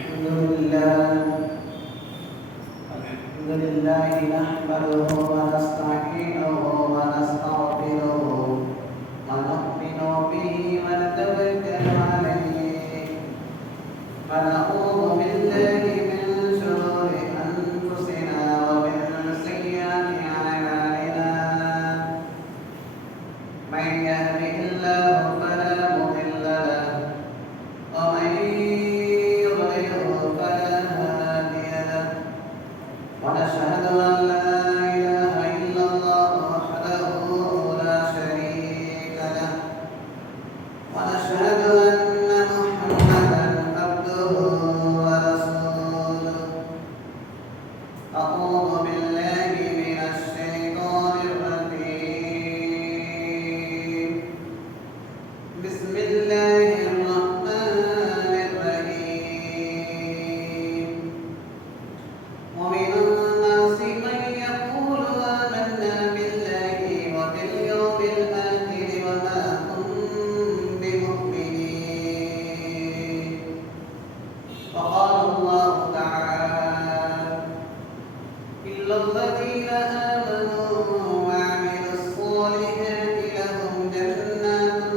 الحمد لله نحمده ونستعينه ونستغفره ونؤمن به ونتوكل عليه ونعوذ بالله من شرور أنفسنا ومن سيئات أعمالنا من يهده الله فلا مضل له ومن يضلل فلا هادي له ونشهد أن لا إله إلا الله وحده لا شريك له ونشهد أن محمدا عبده ورسوله أعوذ بالله من الشيطان الرجيم بسم الله الرحمن الرحيم ومن الناس من يقول آمنا بالله وباليوم الآخر وما هم بمؤمنين وقال الله تعالى إلا الذين آمنوا وعملوا الصالحات لهم جنات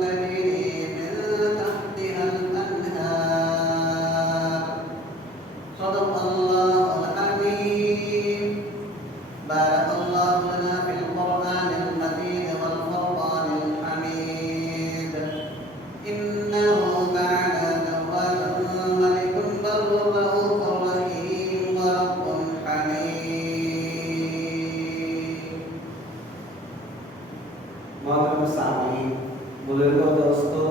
تجري من تحتها الأنهار صدق الله العظيم بارك الله لنا في القرآن المجيد والفرقان الحميد إنه تعالى جواد ملك بر رؤوف رحيم ورب حميد محترم سامعین بزرگوں دوستوں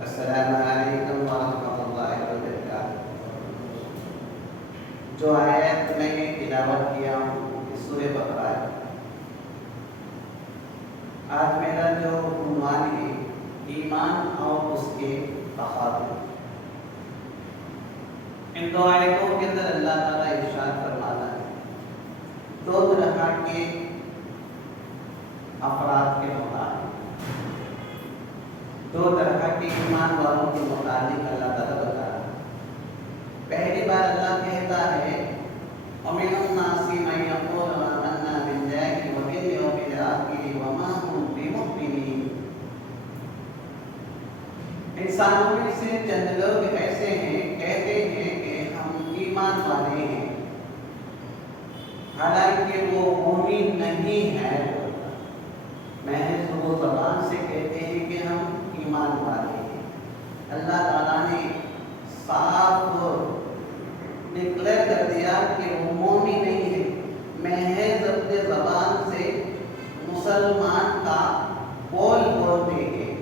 السلام علیکم ورحمۃ اللہ وبرکاتہ جو آیت میں نے تلاوت کیا ہوں سورہ بقرہ ہے آج میرا جو عنوان ہے ایمان اور اس کے تقاضے ان دو آیتوں کے اندر اللہ تعالیٰ ارشاد فرماتا ہے دو طرح کے افراد کے متعلق دو طرح کے ایمان والوں کے متعلق اللہ تعالیٰ بتا رہا ہے پہلی بار اللہ کہتا ہے وَمِنَ النَّاسِ مَن يَقُولُ آمَنَّا بِاللَّهِ وَبِالْيَوْمِ الْآخِرِ وَمَا هُمْ بِمُؤْمِنِينَ انسانوں میں سے چند لوگ ایسے ہیں کہتے ہیں کہ ہم ایمان والے ہیں حالانکہ وہ مومن نہیں ہے محض وہ زبان سے کہتے ہیں کہ ہم ایمان والے ہیں اللہ تعالیٰ نے صاف ڈکلیئر کر دیا کہ وہ مومن نہیں ہے محض اپنے زبان سے مسلمان کا قول بولتے ہیں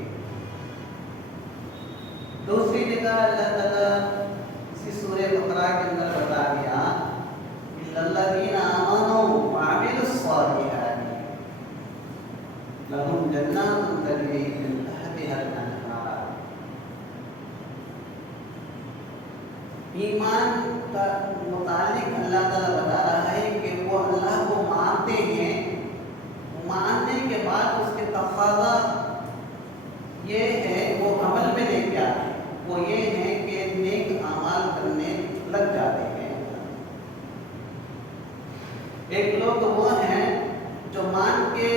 دوسری جگہ اللہ تعالیٰ اسی سورہ بقرہ کے اندر بتا دیا إِلَّا الَّذِينَ آمَنُوا وَعَمِلُوا الصَّالِحَاتِ لَهُمْ جَنَّاتٌ تَجْرِي مِن تَحْتِهَا الْأَنْهَارُ ایمان کا متعلق اللہ تعالیٰ بتا رہا ہے کہ وہ اللہ کو مانتے ہیں ماننے کے بعد اس کے تقاضا یہ ہے وہ عمل میں لے کے آتے ہیں وہ یہ ہے کہ نیک اعمال کرنے لگ جاتے ہیں ایک لوگ وہ ہیں جو مان کے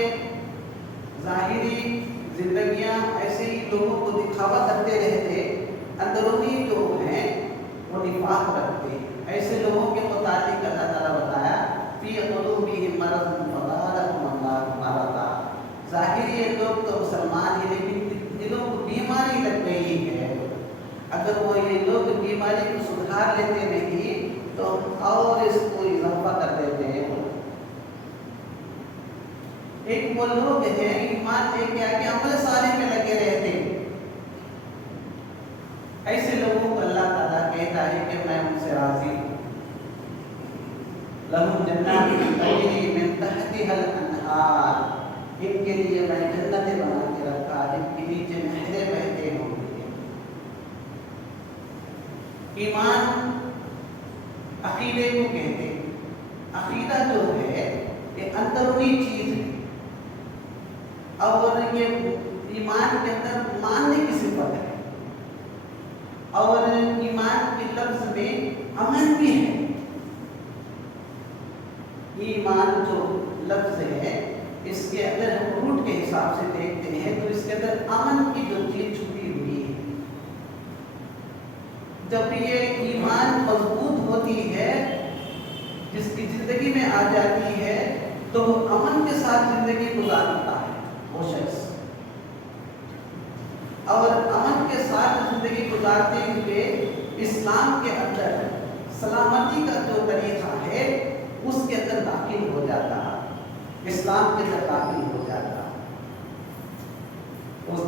ظاہری زندگیاں ایسے ہی لوگوں کو دکھاوا کرتے رہتے اندرونی جو ہیں وہ نفاق رکھتے ہیں ایسے لوگوں کے متعلق اللہ تعالیٰ بتایا فی قلوبہم مرض فزادہم اللہ مرضا ظاہری یہ لوگ تو مسلمان ہیں لیکن دلوں کو بیماری لگ گئی ہے اگر وہ یہ لوگ بیماری کو سدھار لیتے نہیں تو اور اس کو اضافہ کر دیتے ہیں ایک وہ لوگ ہیں ایمان لے کے آگے عمل صالح میں لگے رہتے ہیں ایسے لوگوں کو اللہ تعالیٰ کہتا ہے کہ میں ان سے راضی ہوں لَهُمْ جَنَّاتٌ تَجْرِي مِن تَحْتِهَا الْأَنْهَارُ ان کے لیے میں جنتیں بنا کے رکھا جن کے نیچے نہریں بہتے ہوں گے ایمان عقیدے کو کہتے ہیں عقیدہ جو ہے یہ اندرونی چیز ہے اور یہ ایمان کے اندر ماننے کی صفت ہے اور ایمان کے لفظ میں امن بھی ہے. ایمان جو لفظ ہے اس کے اندر ہم روٹ کے حساب سے دیکھتے ہیں تو اس کے اندر امن کی جو چیز چھپی ہوئی ہے. جب یہ ایمان مضبوط ہوتی ہے جس کی زندگی میں آ جاتی ہے تو وہ امن کے ساتھ زندگی گزارتا ہے وہ شخص. اور امن کے ساتھ زندگی گزارتے ہوئے اسلام کے اندر سلامتی کا جو طریقہ ہے اس کے اندر داخل ہو جاتا ہے. اسلام کے اندر داخل ہو جاتا ہے.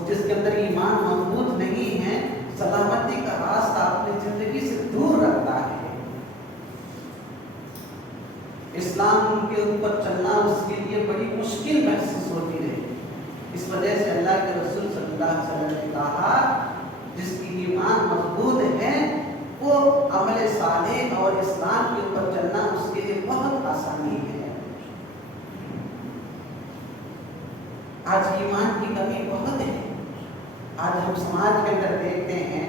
جس کے اندر ایمان مضبوط نہیں ہے سلامتی کا راستہ اپنی زندگی سے دور رکھتا ہے. اسلام کے اوپر چلنا اس کے لیے بڑی مشکل محسوس ہوتی ہے. اس وجہ سے اللہ کے رسول صلی اللہ علیہ وسلم نے کہا جس کی ایمان مضبوط ہے وہ عمل صالح اور اسلام کے اوپر چلنا اس کے لیے بہت آسانی ہے. آج ایمان کی کمی بہت ہے. آج ہم سماج کے اندر دیکھتے ہیں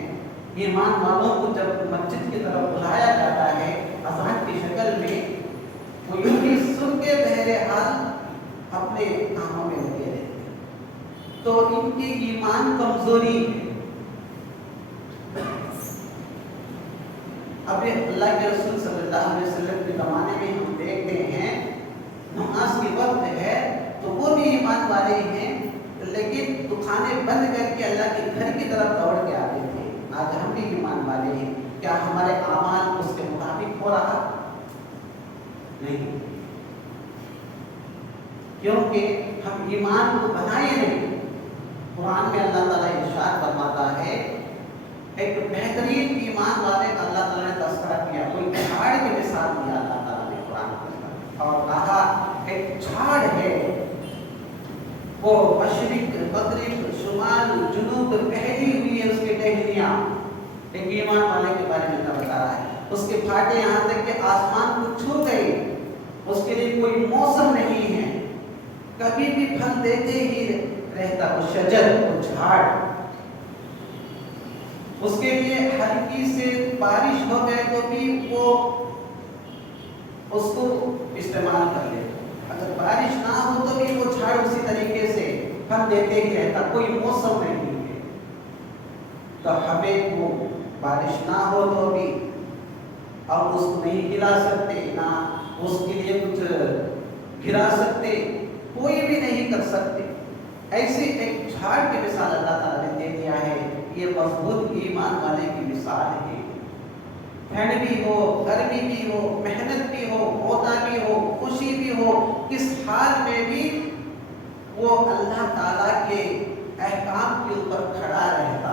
ایمان والوں کو جب مسجد کی طرف بلایا جاتا ہے اذان کی شکل میں وہ یوں ہی سن کے بہرحال اپنے کاموں میں لگے رہتے ہیں. تو ان کی ایمان کمزوری ہے. اب اللہ کے رسول صلی اللہ علیہ وسلم کے زمانے میں ہم دیکھتے ہیں نماز کی وقت ہے تو وہ بھی ایمان والے ہیں لیکن دکانیں بند کر کے اللہ کے گھر کی طرف دوڑ کے آتے تھے. آج ہم بھی ایمان والے ہیں. کیا ہمارے اعمال اس کے مطابق ہو رہا؟ نہیں. کیونکہ ہم ایمان کو بنائے نہیں. قرآن میں اللہ تعالیٰ ارشاد فرماتا ہے ایک بہترین ایمان والے کا اللہ تعالیٰ نے تذکرہ کیا. کوئی جھاڑ کی مثال دیا اللہ تعالیٰ نے قرآن میں اور کہا ایک جھاڑ ہے وہ مشرق مغرب شمال جنوب پھیلی ہوئی ہے اس کی ٹہنیاں. ایک ایمان والے کے بارے میں اللہ بتا رہا ہے اس کے پھاٹے یہاں تک کہ آسمان کو چھو گئی. اس کے لیے کوئی موسم نہیں ہے. کبھی بھی پھل دیتے ہی رہتا. وہ شجر وہ جھاڑ اس کے لیے ہلکی سے بارش ہو گئے تو بھی وہ اس کو استعمال کر لے. اگر بارش نہ ہو تو بھی وہ جھاڑ اسی طریقے سے پھل دیتے ہی رہتا. کوئی موسم نہیں ہے. تو ہمیں وہ بارش نہ ہو تو بھی اب اس کو نہیں گرا سکتے نہ اس کے لیے کچھ گرا سکتے کوئی بھی نہیں کر سکتے. ایسی ایک جھاڑ کی مثال اللہ تعالیٰ نے دے دیا ہے. یہ مضبوط ایمان والے کی مثال ہے. ٹھنڈ بھی ہو گرمی بھی ہو محنت بھی ہو موتا بھی ہو خوشی بھی ہو کس حال میں بھی وہ اللہ تعالیٰ کے احکام کے اوپر کھڑا رہتا.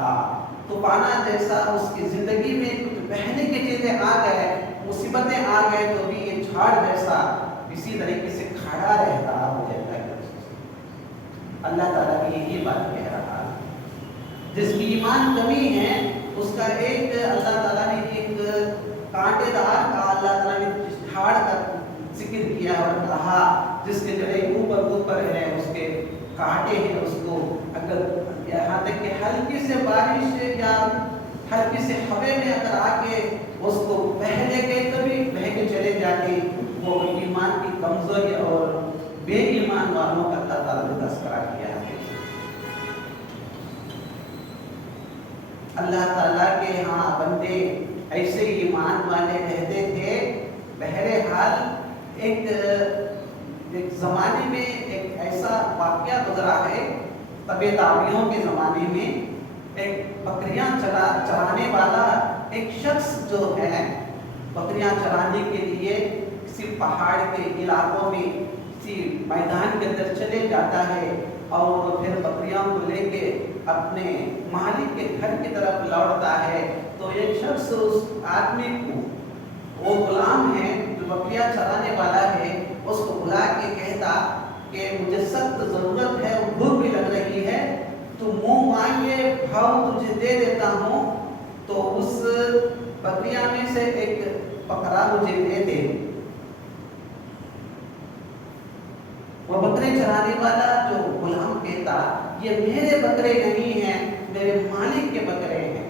طوفانہ جیسا اس کی زندگی میں کچھ بہنے کی چیزیں آ گئے مصیبتیں آ گئے تو بھی یہ جھاڑ جیسا اسی طریقے سے کھڑا رہتا. اللہ تعالیٰ کی یہی بات کہہ رہا ہے. جس کی ایمان کمی ہے اس کا ایک اللہ تعالیٰ نے ایک کانٹے دار کا اللہ تعالیٰ نے جھاڑ کا ذکر کیا اور کہا جس کے جڑے اوپر ہے اس کے کانٹے ہیں اس کو اگر یہاں تک کہ ہلکی سے بارش یا ہلکی سے ہوے میں اگر آ کے اس کو بہہ لے گئے کبھی بہہ کے چلے جاتے. وہ ایمان کی کمزوری اور بے ایمان والوں کا اللہ تعالیٰ نے تذکرہ کیا ہے. اللہ تعالیٰ کے ہاں بندے ایسے ایمان والے رہتے تھے. بہرحال ایک زمانے میں ایک ایسا واقعہ گزرا ہے طبع تابعیوں کے زمانے میں. ایک بکریاں چرانے والا ایک شخص جو ہے بکریاں چرانے کے لیے کسی پہاڑ کے علاقوں میں کسی میدان کے اندر چلے جاتا ہے اور پھر بکریاں کو لے کے اپنے مالک کے گھر کی طرف لوٹتا ہے. تو ایک شخص اس آدمی کو وہ غلام ہے جو بکریاں چرانے والا ہے اس کو بلا کے کہتا کہ مجھے سخت ضرورت ہے اور بھوک بھی لگ رہی ہے تو منہ مانگے بھاؤ تجھے دے دیتا ہوں تو اس بکریاں میں سے ایک بکرا مجھے دے دے. وہ بکرے چرانے والا جو غلام کہتا یہ میرے بکرے نہیں ہیں میرے مالک کے بکرے ہیں.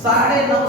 9.5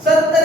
70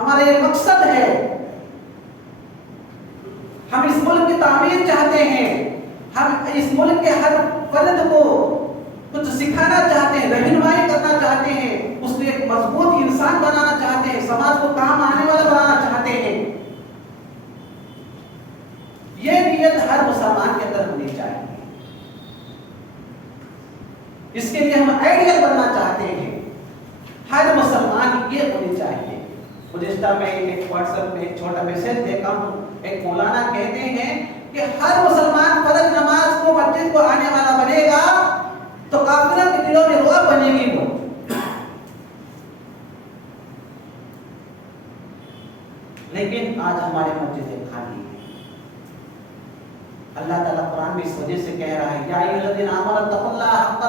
ہمارا یہ مقصد ہے. ہم اس ملک کی تعمیر چاہتے ہیں. ہم اس ملک کے ہر فرد کو کچھ سکھانا چاہتے ہیں, رہنمائی کرنا چاہتے ہیں, اس کو ایک مضبوط انسان بنانا چاہتے ہیں, سماج کو کام آنے والا بنانا چاہتے ہیں. یہ نیت ہر مسلمان کے اندر ہونی چاہیے. اس کے لیے ہم آئیڈیل بننا چاہتے ہیں. ہر مسلمان یہ ہونی چاہیے. گزشتہ میں ایک واٹس ایپ میں ایک چھوٹا میسج دیکھا ہوں, ایک مولانا کہتے ہیں کہ ہر مسلمان فرض نماز کو مسجد کو آنے والا بنے گا تو کافروں کے دلوں میں رعب بنے گی. وہ لیکن آج ہمارے مسجدیں خالی ہیں. اللہ تعالیٰ قرآن میں اس وجہ سے کہہ رہا ہے, یا ایھا الذین آمنوا اتقوا اللہ حق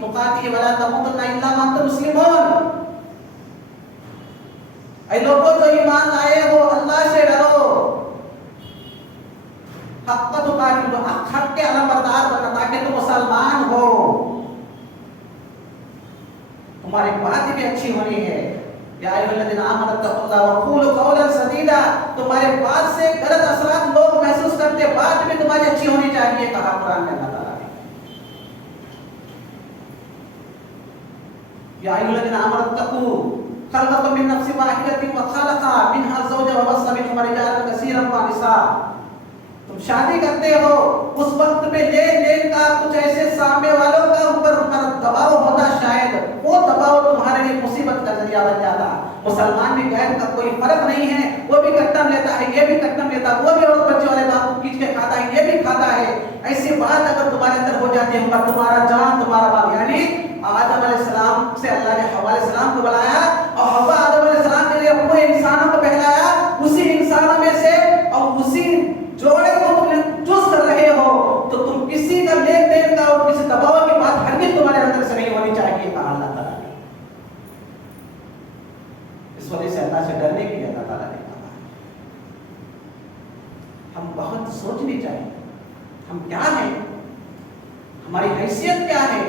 تقاتہ ولا تموتن الا وانتم مسلمون. اے لوگوں جو ایمان لائے ہو, اللہ سے ڈرو. حق تقاتہ, حق کے علمبردار بننا تاکہ تم مسلمان ہو. تمہاری بات بھی اچھی ہونی ہے. یا ایھا الذین آمنوا اتقوا اللہ وقولوا قولا سدیدا. تمہارے بات سے غلط اثرات لوگ محسوس کرتے, بات بھی تمہاری اچھی ہونی چاہیے, کہا قرآن میں اللہ تعالیٰ نے. یا ایھا الذین آمنوا اتقوا خلقکم من نفس واحدۃ وخلق منها زوجها وبث منهما رجالا کثیرا ونساء. تم شادی کرتے ہو, اس وقت میں لین دین کا کچھ ایسے سامنے والوں کا اوپر دباؤ ہوتا, شاید وہ دباؤ تمہارے لیے مصیبت کا ذریعہ بن جاتا. مسلمان بھی غیر کا کوئی فرق نہیں ہے, وہ بھی کٹم لیتا ہے, یہ بھی کٹم لیتا ہے, وہ بھی عورت بچے والے باپ کو کھینچ کے کھاتا ہے, یہ بھی کھاتا ہے. ایسی بات اگر تمہارے اندر ہو جاتی ہے, تمہارا جان تمہارا باپ. یعنی آدم علیہ السلام سے اللہ نے حوا علیہ السلام کو بلایا, اور حوا آدم علیہ السلام کے لیے پورے انسانوں کو پہلایا. اسی انسانوں میں سے اور اسی جوڑے کو تم چوز کر رہے ہو, تو تم کسی کا لین دین کا اور کسی دباؤ کی بات ہرگز تمہارے اندر سے نہیں ہونی چاہیے, کہا اللہ تعالیٰ نے. اس وجہ سے اللہ سے ڈرنے کے لیے اللہ تعالیٰ نے کہا. ہم بہت سوچنی چاہیے ہم کیا ہیں, ہماری حیثیت کیا ہے.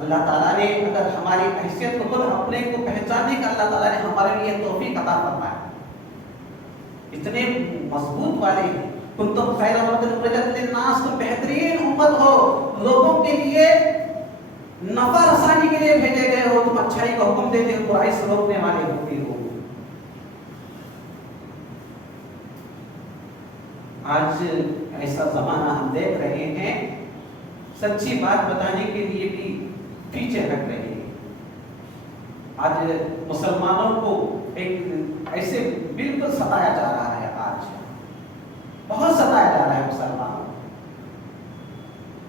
اللہ تعالیٰ نے اگر ہماری حیثیت کو خود اپنے کو پہچاننے کا اللہ تعالیٰ نے ہمارے لیے توفیق عطا فرمایا. اتنے مضبوط والے ہیں. کنتم خیر امۃ اخرجت للناس, تم بہترین امت ہو, لوگوں کے لیے نفع رسانی کے لیے بھیجے گئے ہو. تم اچھائی کا حکم دیتے ہو, برائی سے روکنے والے ہوتے ہو. آج ایسا زمانہ ہم دیکھ رہے ہیں, سچی بات بتانے کے لیے بھی پیچھے ہٹ رہے ہیں. آج مسلمانوں کو ایک ایسے بالکل ستایا جا رہا ہے. آج بہت ستایا جا رہا ہے مسلمانوں کو.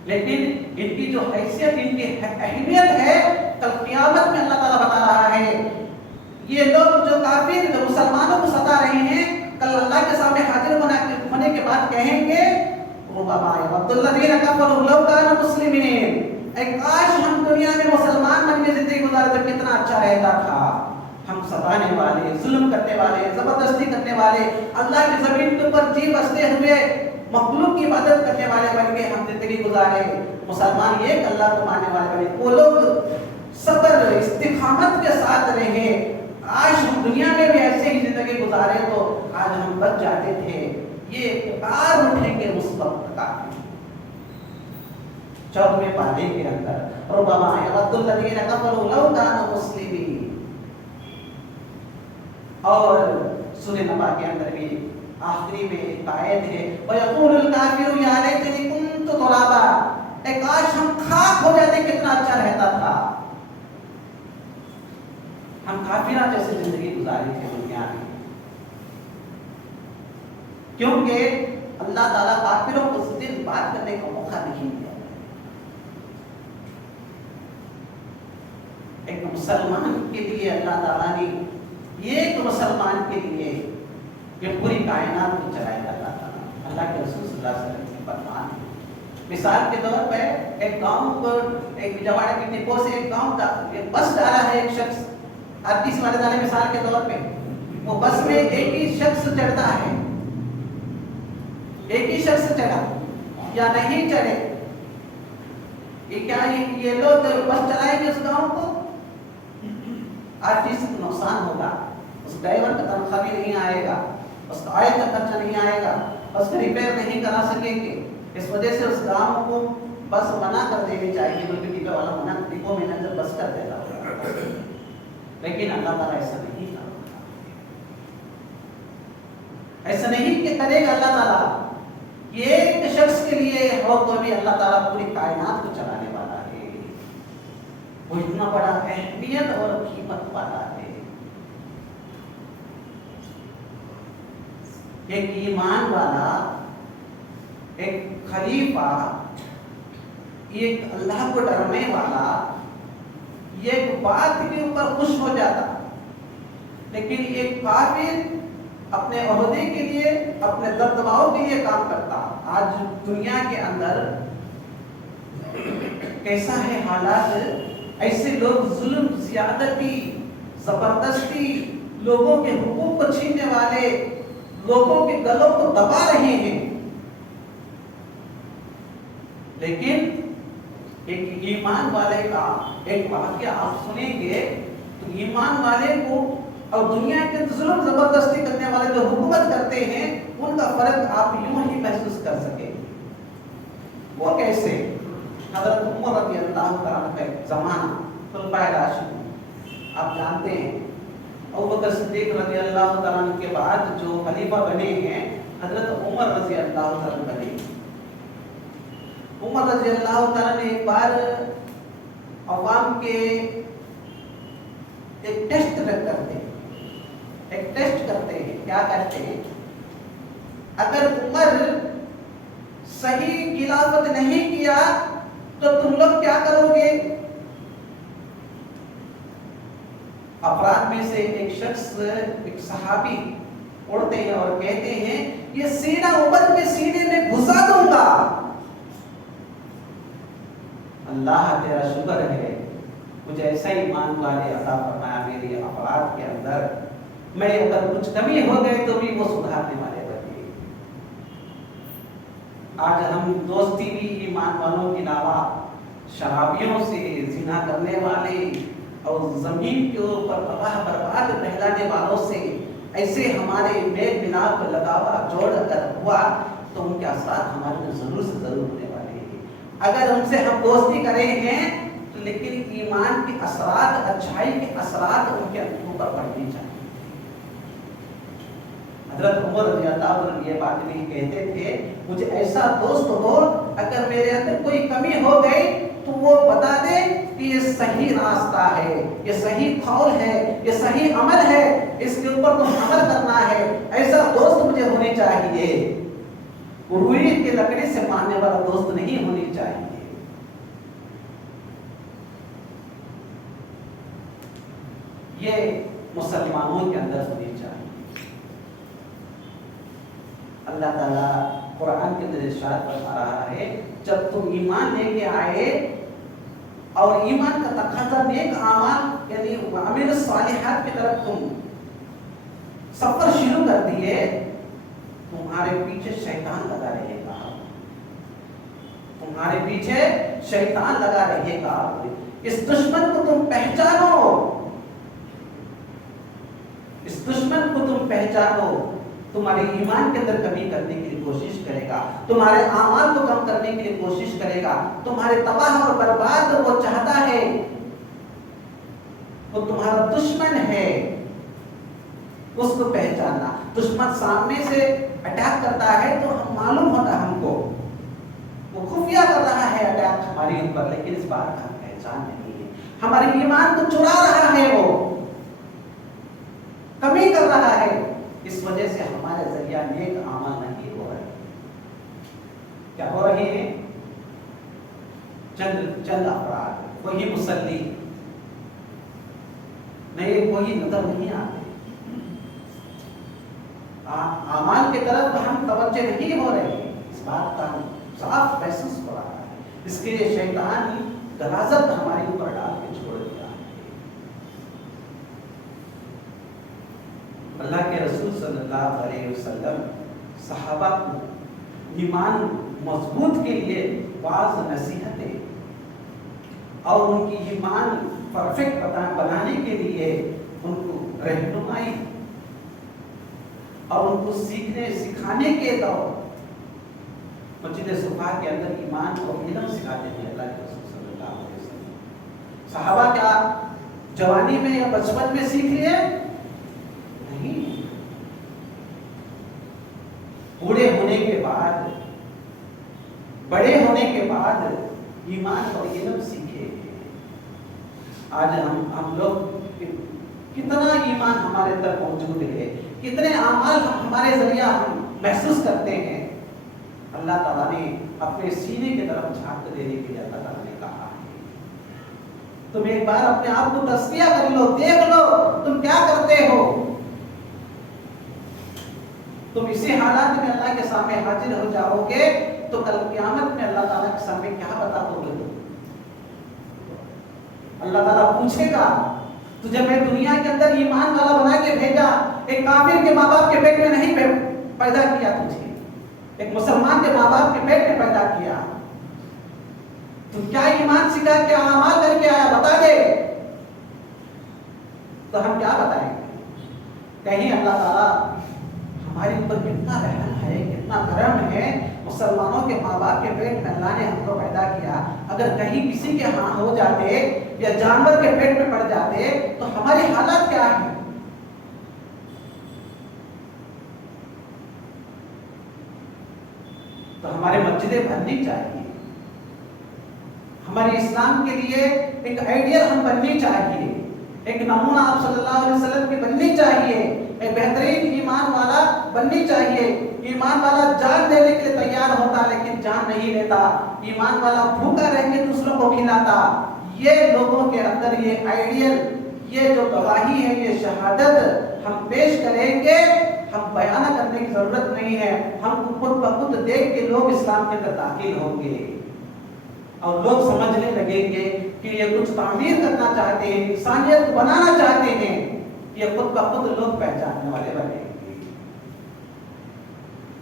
لیکن ان کی جو حیثیت, ان کی اہمیت ہے, کل قیامت میں اللہ تعالیٰ بتا رہا ہے. یہ لوگ جو کافر جو مسلمانوں کو ستا رہے ہیں, کل اللہ کے سامنے حاضر ہونے کے بعد کہیں گے, عبداللذین کفروا لو کانوا مسلمین, اے کاش ہم دنیا میں مسلمان بن کے زندگی گزارے تو کتنا اچھا رہتا تھا. ہم ستانے والے, ظلم کرنے والے, زبردستی کرنے والے, اللہ کی زمین کے اوپر جی بستے ہوئے مخلوق کی عبادت کرنے والے بن کے ہم زندگی گزارے. مسلمان یہ کہ اللہ کو ماننے والے بنے. وہ لوگ صبر استقامت کے ساتھ رہے. آج ہم دنیا میں بھی ایسے ہی زندگی گزارے تو آج ہم بچ جاتے تھے. یہ پکار اٹھیں گے اس وقت کا. 14ویں پارے کے اندر ربما یود الذین کفروا لو کانوا مسلمین, اور سورہ نبا کے اندر بھی آخری میں ایک آیت ہے, وَيَقُولُ الْكَافِرُ يَا لَيْتَنِي كُنتُ تُرَابًا, اے کاش ہم خاک ہو جاتے کتنا اچھا رہتا تھا. ہم کافرہ جیسے زندگی گزاری تھے دنیا میں, کیونکہ اللہ تعالیٰ کافروں کو صرف بات کرنے کا موقع نہیں دیا. ایک مسلمان کے لیے اللہ تعالیٰ نے, ایک مسلمان کے لیے یہ پوری کائنات کو چلائے گا اللہ تعالیٰ. اللہ کے رسول صلی اللہ علیہ وسلم کی فرمان ہے. مثال کے طور پر ایک گاؤں پر ایک جواڑے کے ڈپو سے ایک گاؤں کا ایک بس ڈالا ہے ایک شخص. آپ کی سمجھ دارے مثال کے طور پہ وہ بس میں ایک ہی شخص چڑھتا ہے, ایک ہی شخص چڑھا یا نہیں چڑھے, یہ کیا یہ لوگ بس چلائیں گے اس گاؤں کو؟ 8% نقصان ہوگا، اس ڈرائیور کا تنخواہ بھی نہیں آئے گا، اس کا آئل کا خرچہ نہیں آئے گا، اس کا ریپیئر نہیں کرا سکیں گے. اس وجہ سے اس گاؤں کو بس منع کر دینی چاہیے، بلکہ ڈپو والا منع، ڈپو مینیجر بس کر دیتا ہوگا. لیکن اللہ تعالیٰ ایسا نہیں کرتا، ایسا نہیں کہ کرے گا اللہ تعالیٰ. یہ ایک شخص کے لیے ہو تو بھی اللہ تعالیٰ پوری کائنات کو چلانے والا ہے. وہ اتنا بڑا اہمیت اور قیمت والا ہے. ایک ایمان والا، ایک خلیفہ، ایک اللہ کو ڈرنے والا یہ ایک بات کے اوپر خوش ہو جاتا، لیکن ایک کافر اپنے عہدے کے لیے، اپنے دبدباؤ کے لیے کام کرتا. آج دنیا کے اندر کیسا ہے حالات؟ ایسے لوگ ظلم، زیادتی، زبردستی، لوگوں کے حقوق کو چھیننے والے، لوگوں کے گلوں کو دبا رہے ہیں. لیکن ایک ایمان والے کا ایک واقعہ آپ سنیں گے تو ایمان والے کو اور دنیا کے ظلم زبردستی کرنے والے جو حکومت کرتے ہیں ان کا فرق آپ یوں ہی محسوس کر سکیں. وہ کیسے؟ حضرت عمر رضی اللہ تعالیٰ کا زمانہ، خلفائے راشدین آپ جانتے ہیں. ابوبکر صدیق رضی اللہ تعالیٰ کے بعد جو خلیفہ بنے ہیں حضرت عمر رضی اللہ تعالیٰ بنے. عمر رضی اللہ تعالیٰ نے ایک بار عوام کے ایک ٹیسٹ کرتے ہیں. کیا کرتے ہیں؟ اگر عمر صحیح خلافت نہیں کیا تو تم لوگ کیا کرو گے؟ افراد میں سے ایک شخص، ایک صحابی اڑتے ہیں اور کہتے ہیں یہ سینہ عمر کے سینے میں گھسا دوں گا. اللہ تیرا شکر ہے مجھے ایسا ایمان والے عطا فرمایا میرے افراد کے اندر. میں اگر کچھ کمی ہو گئے تو بھی وہ سدھارنے والے بنے. آج ہم دوستی بھی ایمان والوں کے علاوہ شرابیوں سے، زنا کرنے والے اور زمین کے اوپر تباہ برباد پھیلانے والوں سے، ایسے ہمارے میل ملاپ لگاوا جوڑ اگر ہوا تو ان کے اثرات ہمارے کو ضرور سے ضرور ہونے والے ہیں. اگر ان سے ہم دوستی کریں گے تو لیکن ایمان کے اثرات، اچھائی کے اثرات ان کے اوپر پڑنے چاہیے. حضرت عمر رضی اللہ عنہ یہ بات نہیں کہتے تھے مجھے ایسا دوست ہو اگر میرے اندر کوئی کمی ہو گئی تو وہ بتا دے کہ یہ صحیح راستہ ہے، یہ صحیح قول ہے، یہ صحیح عمل ہے، اس کے اوپر تم عمل کرنا ہے. ایسا دوست مجھے ہونے چاہیے. روئی کی لکڑی سے مارنے والا دوست نہیں ہونی چاہیے. یہ مسلمانوں کے اندر ہونی چاہیے. اللہ تعالیٰ قرآن کے اندر ارشاد فرما رہا ہے جب تم ایمان لے کے آئے اور ایمان کا تقاضا نیک اعمال یعنی عمل صالحات کی طرف تم سفر شروع کر دیے، تمہارے پیچھے شیطان لگا رہے گا. تمہارے پیچھے شیطان لگا رہے گا. اس دشمن کو تم پہچانو، اس دشمن کو تم پہچانو. تمہارے ایمان کے اندر کمی کرنے کے لیے کوشش کرے گا، تمہارے اعمال کو کم کرنے کے لیے کوشش کرے گا، تمہارے تباہ اور برباد وہ چاہتا ہے. وہ تمہارا دشمن ہے، اس کو پہچاننا. دشمن سامنے سے اٹیک کرتا ہے تو ہم معلوم ہوتا ہے ہم کو وہ خفیہ کر رہا ہے اٹیک ہمارے اوپر، لیکن اس بات کا پہچان نہیں ہے. ہمارے ایمان کو چرا رہا ہے، وہ کمی کر رہا ہے. اس وجہ سے ہمارے ذریعہ نیک اعمال نہیں ہو رہے. کیا ہو رہے ہیں؟ چند افراد، وہی مصلی، نئے کوئی نظر نہیں آتے. اعمال کی طرف ہم توجہ نہیں ہو رہے ہیں. اس بات کا صاف محسوس ہو رہا ہے. اس کے لیے شیطان غلاظت ہمارے اوپر ڈال کے چھوڑ دیا. اللہ کے رسول صلی اللہ علیہ وسلم صحابہ کو ایمان مضبوط کے لیے بعض نصیحتیں اور ان کی ایمان پرفیکٹ بنانے کے لیے ان کو رہنمائی اور ان کو سیکھنے سکھانے کے دور مسجد صفا کے اندر ایمان اور علم سکھاتے ہیں اللہ کے رسول صلی اللہ علیہ وسلم. صحابہ کیا جوانی میں یا بچپن میں سیکھ لیے؟ نہیں، بوڑھے ہونے کے بعد، بڑے ہونے کے بعد ایمان اور علم سیکھے. آج ہم لوگ کتنا ایمان ہمارے اندر موجود ہے، کتنے اعمال ہمارے ذریعہ ہم محسوس کرتے ہیں. اللہ تعالیٰ نے اپنے سینے کی طرف جھانک دینے کے لیے اللہ تعالیٰ نے کہا ہے تم ایک بار اپنے آپ کو تزکیہ کر لو، دیکھ لو تم کیا کرتے ہو. تم اسی حالات میں اللہ کے سامنے حاضر ہو جاؤ گے تو کل قیامت میں اللہ تعالیٰ کے سامنے کیا بتا دو گے؟ اللہ تعالیٰ پوچھے گا تجھے میں دنیا کے اندر ایمان والا بنا کے بھیجا، ایک کافر کے ماں باپ کے پیٹ میں نہیں پیدا کیا، تجھے ایک مسلمان کے ماں باپ کے پیٹ میں پیدا کیا. تم کیا ایمان سکھا، کیا اعمال کر کے آیا، بتا دے. تو ہم کیا بتائیں گے؟ کہیں اللہ تعالیٰ ہمارے اوپر کتنا رحم ہے، کتنا کرم ہے. مسلمانوں کے ماں باپ کے پیٹ میں اللہ نے ہم کو پیدا کیا، اگر کہیں کسی کے ہاں ہو جاتے یا جانور کے پیٹ میں پڑ جاتے تو ہماری حالت کیا ہے؟ تو ہمارے مسجدیں بننی چاہیے، ہمارے اسلام کے لیے ایک آئیڈیل ہم بننی چاہیے، ایک نمونہ آپ صلی اللہ علیہ وسلم کی بننی چاہیے، ایک بہترین ایمان والا بننی چاہیے. ایمان والا جان دینے کے لیے تیار ہوتا لیکن جان نہیں لیتا. ایمان والا بھوکا رہ کے دوسروں کو کھلاتا. یہ لوگوں کے اندر یہ آئیڈیل، یہ جو گواہی ہے، یہ شہادت ہم پیش کریں گے. ہم بیان کرنے کی ضرورت نہیں ہے، ہم خود بخود دیکھ کے لوگ اسلام کے اندر داخل ہوں گے اور لوگ سمجھنے لگیں گے کہ یہ کچھ تعمیر کرنا چاہتے ہیں، انسانیت بنانا چاہتے ہیں. یہ خود بخود لوگ پہچاننے والے بنے گے.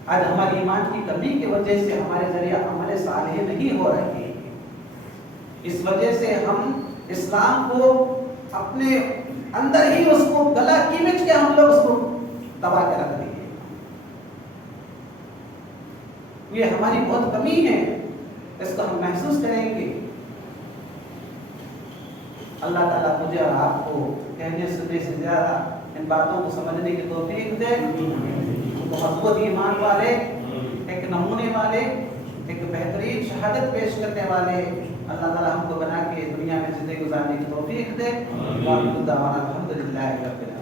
آج ہماری ایمان کی کمی کی وجہ سے ہمارے ذریعہ عمل صالح نہیں ہو رہے ہیں. اس وجہ سے ہم اسلام کو اپنے اندر ہی اس کو گلا کیچ کے ہم لوگ اس کو دبا کے رکھ دیے. یہ ہماری بہت کمی ہے، اس کو ہم محسوس کریں گے. اللہ تعالیٰ مجھے اور آپ کو کہنے سننے سے زیادہ ان باتوں کو سمجھنے کی توفیق دے. مضبوط ایمان والے، ایک نمونے والے، ایک بہترین شہادت پیش کرنے والے اللہ تعالیٰ ہم کو بنا کے دنیا میں زندگی گزارنے کی توفیق دے. الحمدللہ رب العالمین.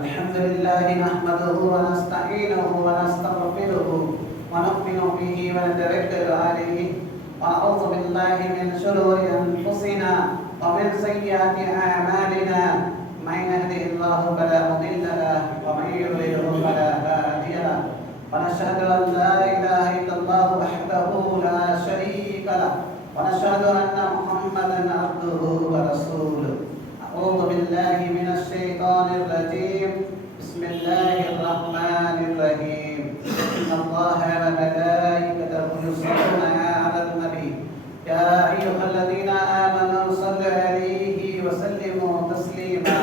الحمد لله نحمده ونستعينه ونستغفره ونؤمن به ونتوكل عليه ونعوذ بالله من شرور أنفسنا ومن سيئات أعمالنا. من يهده الله فلا مضل له ومن يضلل فلا هادي له. ونشهد أن لا إله إلا الله وحده لا شريك له ونشهد أن محمدا عبده ورسوله. أعوذ بالله من الشيطان الرجيم. بسم الله الرحمن الرحيم. إن الله وملائكته يصلون على النبي يا أيها الذين آمنوا صلوا عليه وسلموا تسليما.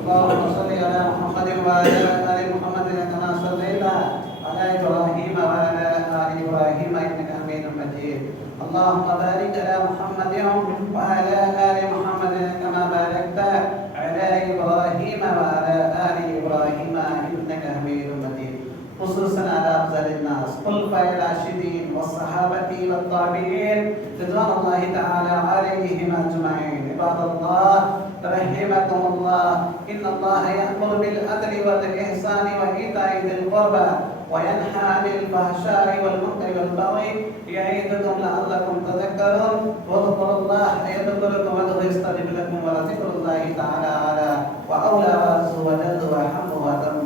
اللهم صل على محمد وعلى آل محمد كما صليت على إبراهيم وعلى آل إبراهيم إنك حميد مجيد. اللهم بارك على محمد وعلى آل محمد كما باركت على إبراهيم وعلى آل إبراهيم إنك حميد مجيد. خصوصا على أفضل الناس خلفاء الراشدين والصحابة والتابعين رضوان الله تعالى عليهم أجمعين. عباد الله رحمكم الله، إن الله يأمر بالعدل والإحسان وإيتاء ذي القربى وينهى عن الفحشاء والمنكر والبغي يعظكم لعلكم تذكرون. واذكروا الله يذكركم وادعوه يستجب لكم ولذكر الله تعالى أعلى وأولى وأعز وجل وأحب وأتم